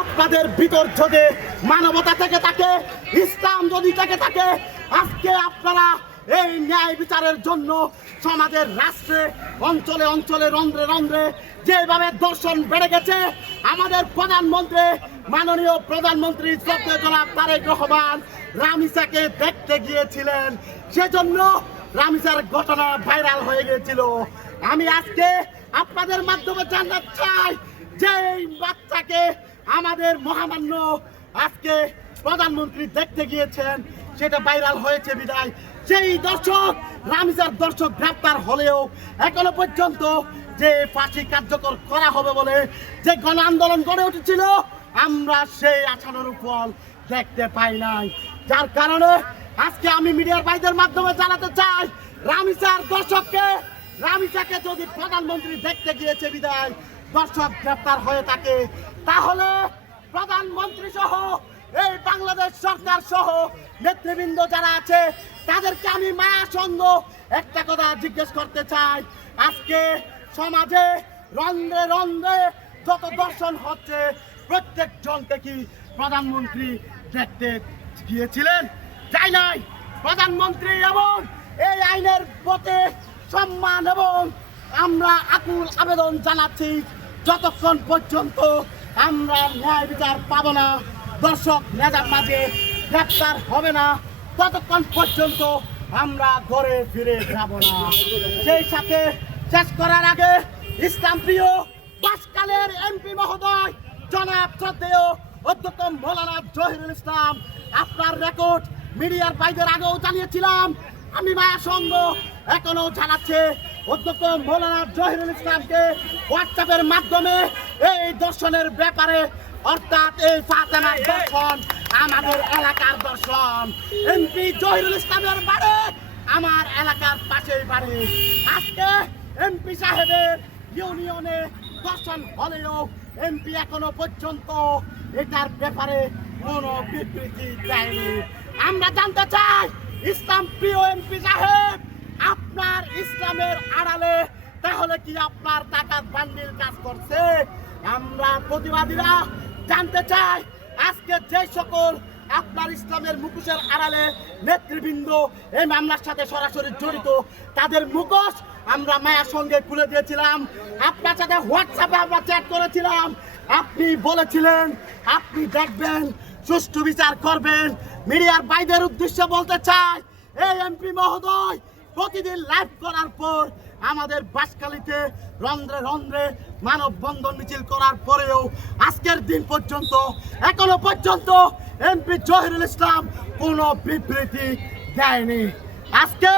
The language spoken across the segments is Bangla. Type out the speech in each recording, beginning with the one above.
আপনাদের ভিতর যদি মানবতা থেকে থাকে, ইসলাম যদি থেকে থাকে, আজকে আপনারা এই ন্যায় বিচারের জন্য সমাজের রাষ্ট্রে অঞ্চলে অঞ্চলে রন্ধ্রে রন্ধ্রে যেভাবে দর্শন বেড়ে গেছে, আমাদের প্রধানমন্ত্রী মাননীয় প্রধানমন্ত্রী শ্রদ্ধেয় জনাব তারেক রহমান রামিসাকে দেখতে গিয়েছিলেন, সেজন্য রামিসার ঘটনা ভাইরাল হয়ে গিয়েছিল। আমি আজকে আপনাদের মাধ্যমে জানতে চাই যে এই বাচ্চাকে আমাদের মহামান্য আজকে প্রধানমন্ত্রী দেখতে গিয়েছেন, সেটা ভাইরাল হয়েছে বিদায় সেই দর্শক রামিসার দর্শক গ্রেপ্তার হলেও এখনো পর্যন্ত যে ফাঁসি কার্যকর করা হবে বলে যে গণ আন্দোলন গড়ে উঠেছিল, আমরা সেই আশানুরূপ ফল দেখতে পাই নাই। যার কারণে আজকে আমি মিডিয়ার ভাইদের মাধ্যমে জানাতে চাই, রামিসাকে যদি প্রধানমন্ত্রী দেখতে গিয়েছে বিদায় দর্শক গ্রেপ্তার হয়ে থাকে, তাহলে প্রধানমন্ত্রী সহ এই বাংলাদেশ সরকার সহ নেতৃবৃন্দ যারা আছে তাদেরকে আমি মায়া সঙ্গ একটা কথা জিজ্ঞেস করতে চাই, আজকে সমাজে রন্ধ্রে রন্ধ্রে যত দর্শন হচ্ছে, প্রত্যেক জনকে কি প্রধানমন্ত্রী দেখতে গিয়েছিলেন? যাই নাই। প্রধানমন্ত্রী এবং এই আইনের প্রতি সম্মান এবং আমরা আকুল আবেদন জানাচ্ছি, যতক্ষণ পর্যন্ত আমরা ন্যায় বিচার পাবো না, দর্শক নেতার মাঝে গ্রেপ্তার হবে না, ততক্ষণ পর্যন্ত আমরা ঘরে ফিরে যাব না। সেই সাথে শেষ করার আগে ইসলাম প্রিয় বাসকালের এমপি মহোদয় জনাব শ্রদ্ধেয় অধ্যক্ষ মৌলানা জহিরুল ইসলাম, আপনার রেকর্ড মিডিয়ার ভাইদের আগেও জানিয়েছিলাম, আমি মায়া সঙ্গ এখনো জানাচ্ছে অধ্যক্ষ মৌলানা জহিরুল ইসলামকে হোয়াটসঅ্যাপের মাধ্যমে এই দর্শনের ব্যাপারে, অর্থাৎ এই ফাতেমার দর্শন আমাদের এলাকার দর্শন, এমপি জহিরুল ইসলামের বাড়ি আমার এলাকার পাশেই বাড়ি। আজকে এমপি সাহেবের ইউনিয়নে দর্শন হলেও এমপি এখনো পর্যন্ত এটার ব্যাপারে কোনো বিবৃতি দেয়নি। আমরা জানতে চাই, ইসলাম প্রিয় এমপি সাহেব, আপনার ইসলামের আড়ালে তাহলে কি আপনার টাকার বান্ডিল কাজ করছে? আমরা প্রতিবাদীরা জানতে চাই, আজকে যে সকল আপনার ইসলামের মুখোশের আড়ালে নেতৃবৃন্দ এই মামলার সাথে সরাসরি জড়িত, তাদের মুখোশ আমরা মায়ের সঙ্গে খুলে দিয়েছিলাম, আপনার সাথে হোয়াটসঅ্যাপে আমরা চ্যাট করেছিলাম, আপনি বলেছিলেন আপনি দেখবেন, সুষ্ঠু বিচার করবেন। মিডিয়ার ভাইদের উদ্দেশ্যে বলতে চাই, এই এমপি মহোদয় প্রতিদিন লাইভ করার পর আমাদের বাসখালীতে রন্ধ্রে রন্ধ্রে মানববন্ধন মিছিল করার পরেও আজকের দিন পর্যন্ত এখনো পর্যন্ত এমপি জহিরুল ইসলাম কোনো বিবৃতি দেয়নি। আজকে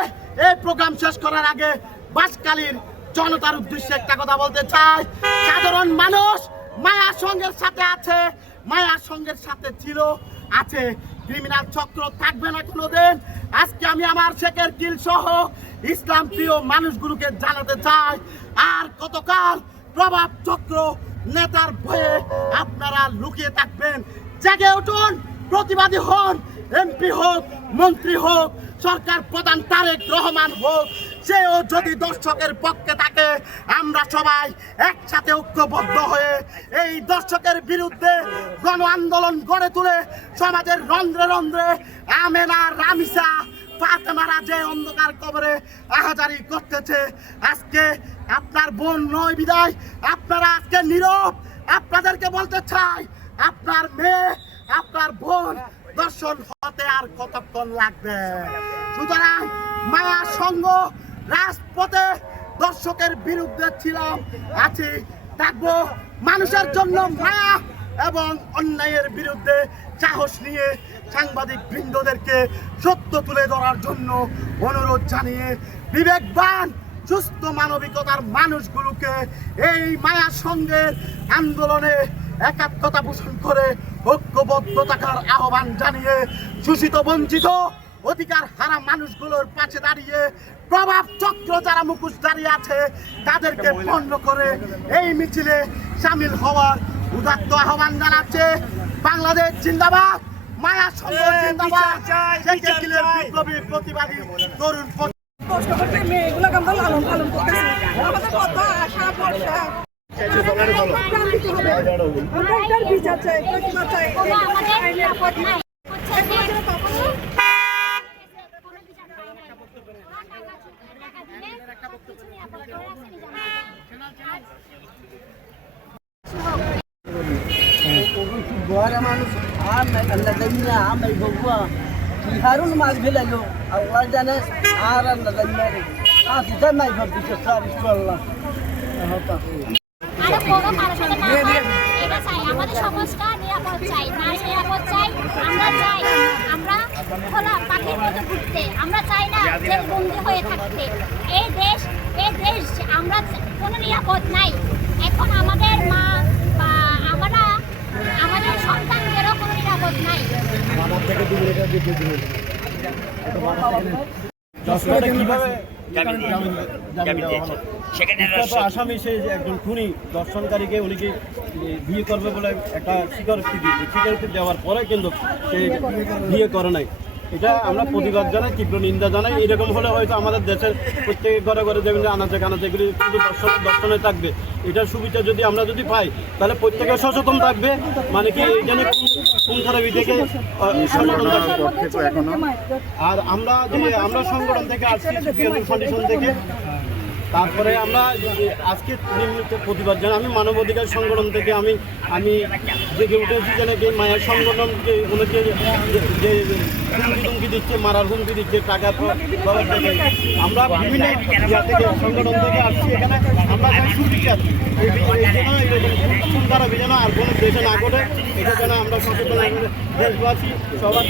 এই প্রোগ্রাম শেষ করার আগে বাসখালীর জনতার উদ্দেশ্যে একটা কথা বলতে চাই, সাধারণ মানুষ মায়া সঙ্গের সাথে আছে, মায়া সঙ্গের সাথে ছিল, আছে, ক্রিমিনাল চক্র থাকবে না কোনোদিন। আজকে আমি আমার শেখের কিল সহ ইসলাম প্রিয় মানুষগুলোকে জানাতে চাই, আর কতকাল প্রভাব চক্র নেতার ভয়ে আপনারা লুকিয়ে থাকবেন? জেগে উঠুন, প্রতিবাদী হন, এমপি হোক, মন্ত্রী হোক, সরকার প্রধান তারেক রহমান হোক, সেও যদি দর্শকের পক্ষে থাকে, আমরা সবাই একসাথে ঐক্যবদ্ধ হয়ে এই দর্শকের বিরুদ্ধে গণ আন্দোলন গড়ে তুলে সমাজের রন্ধ্রে রন্ধ্রে আমেনা রামিসা ফাতেমারা যে অন্ধকার কবরে আহাজারি করতেছে, আজকে আপনার বোন নয় বিদায় আপনারা আজকে নীরব। আপনাদেরকে বলতে চাই, আপনার মেয়ে, আপনার বোন দর্শন হতে আর কতক্ষণ লাগবে? সুতরাং মায়া সঙ্গ রাজপথে দর্শকের বিরুদ্ধে ছিলাম, আছি, থাকবো। মানুষের জন্য মায়া এবং অন্যায়ের বিরুদ্ধে সাহস নিয়ে সাংবাদিক বৃন্দদেরকে সত্য তুলে ধরার জন্য অনুরোধ জানিয়ে বিবেকবান সুস্থ মানবিকতার মানুষগুলোকে এই মায়া সঙ্গের আন্দোলনে একাত্মতা পোষণ করে ঐক্যবদ্ধ থাকার আহ্বান জানিয়ে শোষিত বঞ্চিত অধিকার হারা মানুষগুলোর পাশে দাঁড়িয়ে প্রভাব চক্র যারা মুখোশ দাঁড়িয়ে আছে তাদেরকে পণ্য করে এই মিছিলে সামিল হওয়ার উদাত্ত আহ্বান জানাচ্ছে। বাংলাদেশ জিন্দাবাদ, মায়া সঙ্গ জিন্দাবাদ, বিপ্লবী প্রতিবাদী তরুণ আমরা লালন পালন করতেছি। আমাদের কথা আশা ভরসা আমরা এটার বিচার চাই, প্রতিবাদ চাই। মানুষ আমি বলবো কি হারুন মাছ ফেলাইলো আল্লাহ জানে আর আল্লাহ জানে আসিটা নাই ভাবছি সারিশ করলাম আমাদের সমাজটা নিরাপদ চাই, নারী নিরাপদ চাই। আমরা চাই আমরা খোলা পাখির মতো ঘুরতে, আমরা চাই না জেলবন্দি হয়ে থাকতে। এই দেশ আমরা কোনো নিরাপদ নাই। এখন আমাদের মা বা আমরা আমাদের সন্তানদেরও কোনো নিরাপদ নাই। আসামি সেই একজন খুনি দর্শনকারীকে উনিকে বিয়ে করবে বলে একটা স্বীকারোক্তি দিয়েছে, স্বীকারোক্তি দেওয়ার পরে কিন্তু সে বিয়ে করে নাই। এটা আমরা প্রতিবাদ জানাই, তীব্র নিন্দা জানাই। এরকম হলে হয়তো আমাদের দেশের প্রত্যেক ঘরে ঘরে দেখবেন যে আনাচে কানাচে এগুলি কিন্তু দর্শনে থাকবে। এটার সুবিধা যদি আমরা পাই তাহলে প্রত্যেকে সচেতন থাকবে, মানে কি এই জন্য কোন খারাপি থেকে সচেতন থাকবে। আর আমরা সংগঠন থেকে আসছি ফাউন্ডেশন থেকে, তারপরে আমরা আজকে নিয়মিত প্রতিবাদ জানাই। আমি মানবাধিকার সংগঠন থেকে আমি জেগে উঠেছি যেন এই মায়ের সংগঠনকে ওনাকে যে হুমকি দিচ্ছে, মারার হুমকি দিচ্ছে, টাকা পাওয়ার থেকে আমরা বিভিন্ন থেকে সংগঠন থেকে আসছি এখানে। আমরা সুবিচার এরকম খারাপ যেন আর কোনো দেশে না ঘটে, এটা যেন আমরা সচেতন দেশবাসী সবার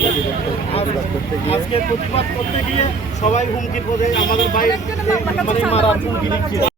আজকে প্রতিবাদ করতে গিয়ে সবাই হুমকির পথে আমাদের বাইরে মানে মারার হুমকি দিচ্ছে।